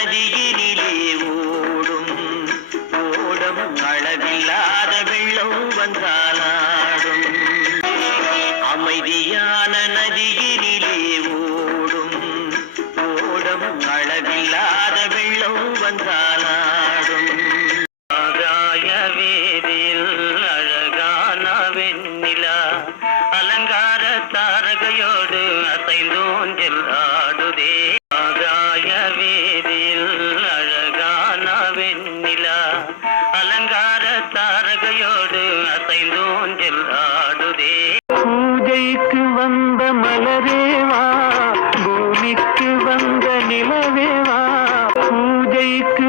நதியினிலே ஓடும். ஓடும் அளவில்லாத வெள்ளம் வந்தாலாடும். அமைதியான நதியினிலே ஓடும். ஓடும் அளவில்லாத வெள்ளம் வந்தாலாடும். ஆகாய வேதியில் அழகான வெண்ணிலா அலங்கார தாரகையோடு அசைந்தோஞ்சல் ஆடுதே அலங்கார தாரகையோடு அசைந்தோஞ்சல் ஆடுதே. பூஜைக்கு வந்த மலரேவா பூமிக்கு வந்த நிலவேவா பூஜைக்கு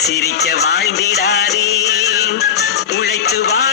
சிரிக்க வாழ்ந்திடாதே. உழைத்து வாழ்